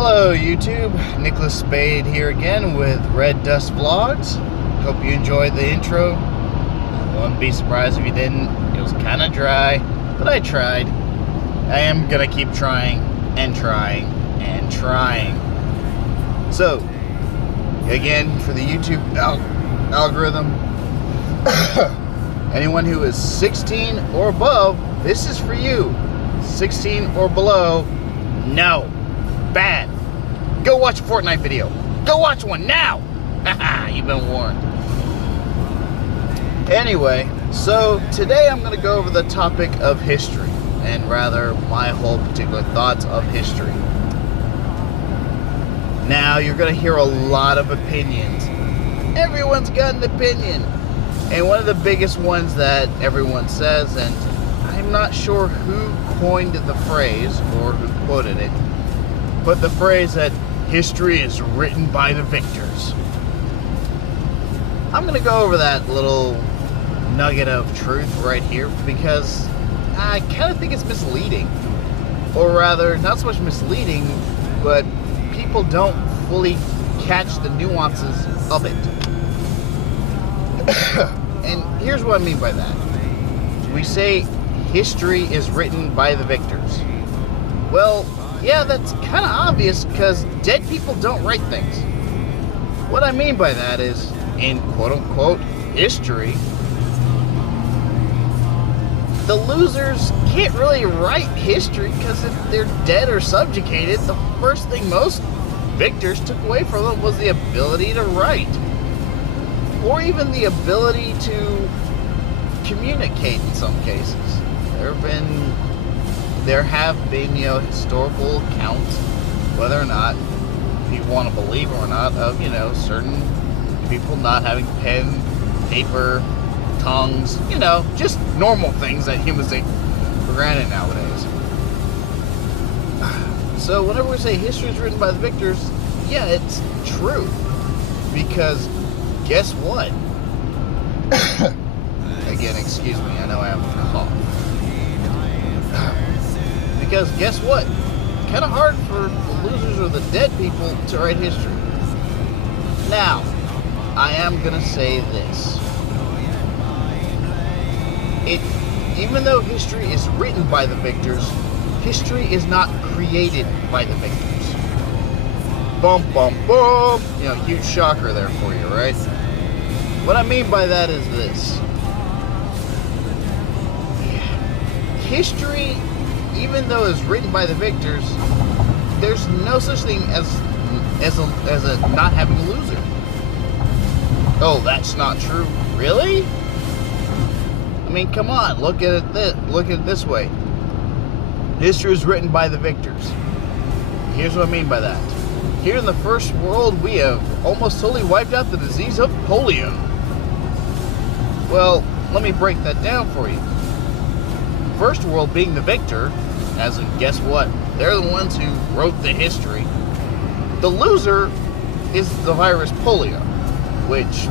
Hello YouTube, Nicholas Spade here again with Red Dust Vlogs. Hope you enjoyed the intro. I wouldn't be surprised if you didn't. It was kind of dry, but I tried. I am gonna keep trying and trying and trying. So, again, for the YouTube algorithm, anyone who is 16 or above, this is for you. 16 or below, no. Bad. Go watch a Fortnite video. Go watch one now. Haha, you've been warned. Anyway, so today I'm going to go over the topic of history, and rather my whole particular thoughts of history. Now, you're going to hear a lot of opinions. Everyone's got an opinion. And one of the biggest ones that everyone says, and I'm not sure who coined the phrase or who quoted it, but the phrase that history is written by the victors. I'm going to go over that little nugget of truth right here because I kind of think it's misleading. Or rather, not so much misleading, but people don't fully catch the nuances of it. And here's what I mean by that. We say history is written by the victors. Well, yeah, that's kind of obvious because dead people don't write things. What I mean by that is, in quote-unquote history, the losers can't really write history because if they're dead or subjugated, the first thing most victors took away from them was the ability to write. Or even the ability to communicate in some cases. There have been, historical accounts, whether or not, if you want to believe or not, of, certain people not having pen, paper, tongues, just normal things that humans take for granted nowadays. So whenever we say history is written by the victors, yeah, it's true. Because guess what? Again, excuse me, I know I have a cough. Because guess what? Kind of hard for the losers or the dead people to write history. Now, I am going to say this. Even though history is written by the victors, history is not created by the victors. Bum, bum, bum. Huge shocker there for you, right? What I mean by that is this. History, even though it's written by the victors, there's no such thing as a not having a loser. Oh, that's not true. Really? I mean, come on. Look at it this way. History is written by the victors. Here's what I mean by that. Here in the first world, we have almost totally wiped out the disease of polio. Well, let me break that down for you. First world being the victor, as in guess what? They're the ones who wrote the history. The loser is the virus polio, which,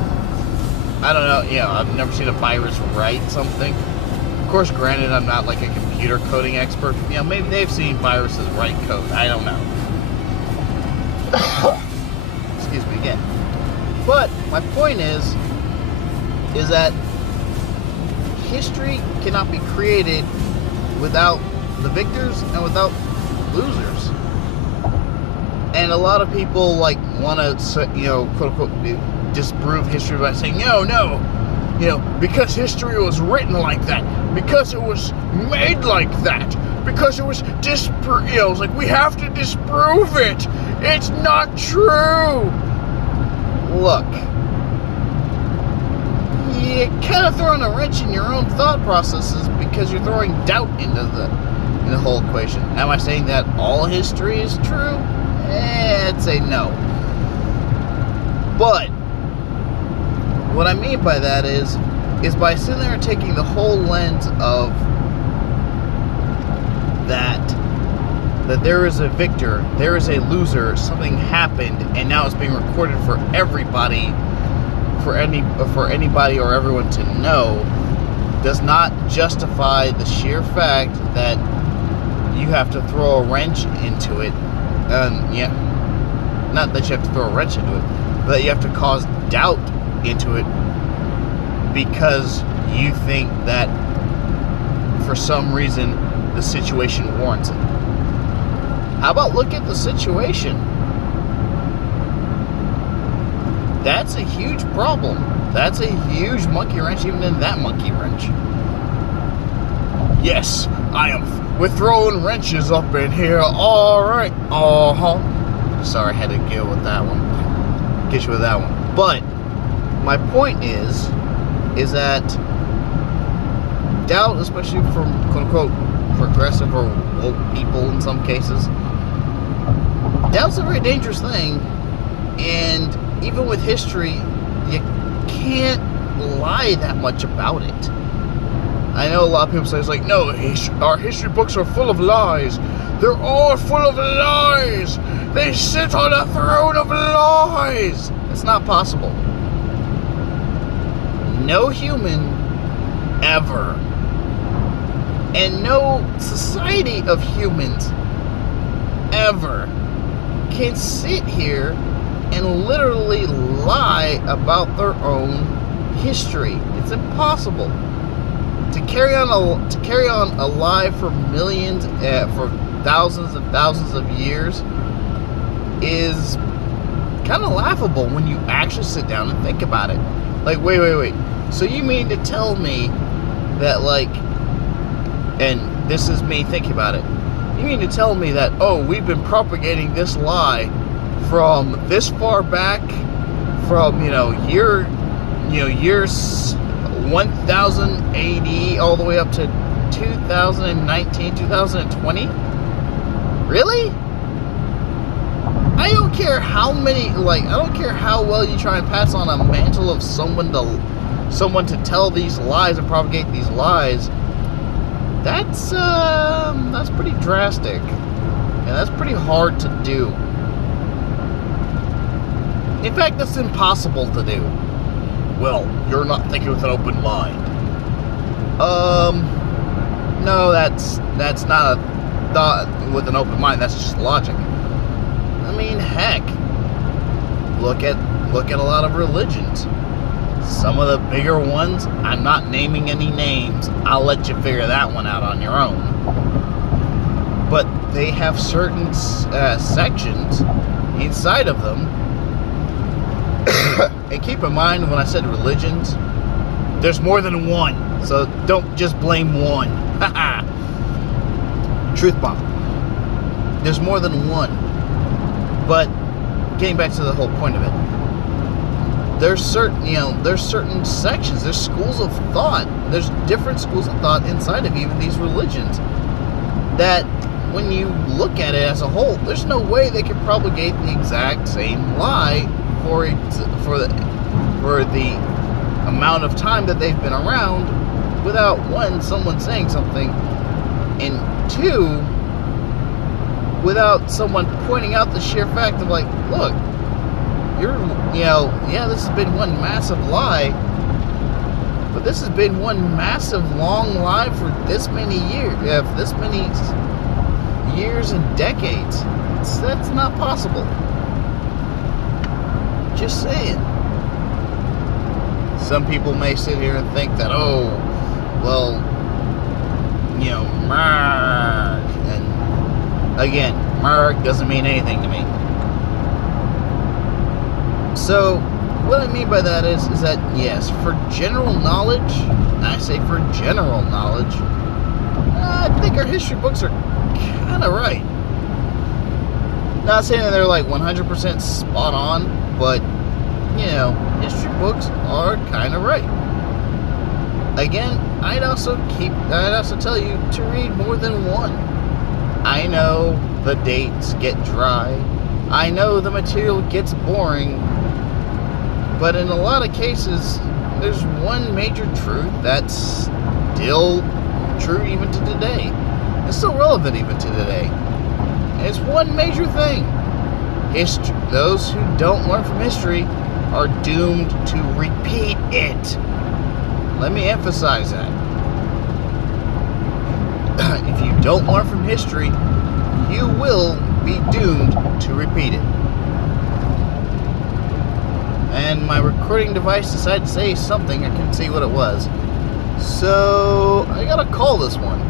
I don't know, I've never seen a virus write something. Of course, granted, I'm not like a computer coding expert. Maybe they've seen viruses write code. I don't know. Excuse me again. But my point is that history cannot be created without the victors and without losers. And a lot of people want to, quote unquote, disprove history by saying, no, because history was written like that, because it was made like that, because it was it's like we have to disprove it. It's not true. Look. You're kind of throwing a wrench in your own thought processes because you're throwing doubt into the whole equation. Am I saying that all history is true? I'd say no. But what I mean by that is by sitting there and taking the whole lens of that there is a victor, there is a loser, something happened, and now it's being recorded for everybody. For anybody or everyone to know, does not justify the sheer fact that you have to throw a wrench into it yeah, not that you have to throw a wrench into it, but that you have to cause doubt into it because you think that for some reason the situation warrants it. How about look at the situation? That's a huge problem. That's a huge monkey wrench, even in that monkey wrench. Yes, we're throwing wrenches up in here. Alright. Sorry, I had to get with that one. Get you with that one. But my point is that doubt, especially from quote-unquote progressive or woke people in some cases, doubt's a very dangerous thing. And even with history, you can't lie that much about it. I know a lot of people say, it's like, no, our history books are full of lies. They're all full of lies. They sit on a throne of lies. It's not possible. No human ever, and no society of humans ever, can sit here and literally lie about their own history. It's impossible. To carry on a lie for millions, for thousands and thousands of years is kind of laughable when you actually sit down and think about it. Like, wait. So you mean to tell me that, like, and this is me thinking about it, you mean to tell me that, oh, we've been propagating this lie from this far back, from, years 1000 AD all the way up to 2019, 2020? Really? I don't care how many, I don't care how well you try and pass on a mantle of someone to tell these lies and propagate these lies. That's pretty drastic. And that's pretty hard to do. In fact, that's impossible to do. Well, you're not thinking with an open mind. No, that's not a thought with an open mind. That's just logic. I mean, heck, look at a lot of religions. Some of the bigger ones, I'm not naming any names. I'll let you figure that one out on your own. But they have certain sections inside of them. And keep in mind, when I said religions, there's more than one. So don't just blame one. Truth bomb. There's more than one. But getting back to the whole point of it, there's certain sections, there's schools of thought, there's different schools of thought inside of even these religions that when you look at it as a whole, there's no way they can propagate the exact same lie for the amount of time that they've been around without, one, someone saying something, and two, without someone pointing out the sheer fact of, like, look, this has been one massive lie, but this has been one massive long lie for this many years and decades. That's not possible. Just saying. Some people may sit here and think that, Mark, and again, Mark doesn't mean anything to me. So, what I mean by that is that, yes, for general knowledge, I say for general knowledge, I think our history books are kind of right. Not saying that they're like 100% spot on, but, history books are kind of right. Again, I'd also tell you to read more than one. I know the dates get dry. I know the material gets boring. But in a lot of cases, there's one major truth that's still true even to today. It's still relevant even to today. And it's one major thing. History. Those who don't learn from history are doomed to repeat it. Let me emphasize that. If you don't learn from history, you will be doomed to repeat it. And my recording device decided to say something. I couldn't see what it was. So I gotta call this one.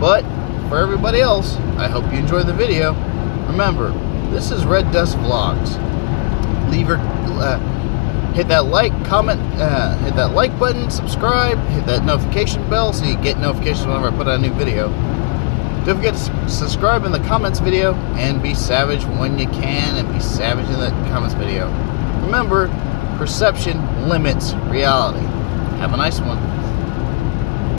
But for everybody else, I hope you enjoyed the video. Remember, this is Red Dust Vlogs. Hit that like, comment, hit that like button, subscribe, hit that notification bell so you get notifications whenever I put out a new video. Don't forget to subscribe in the comments video and be savage when you can, and be savage in the comments video. Remember, perception limits reality. Have a nice one.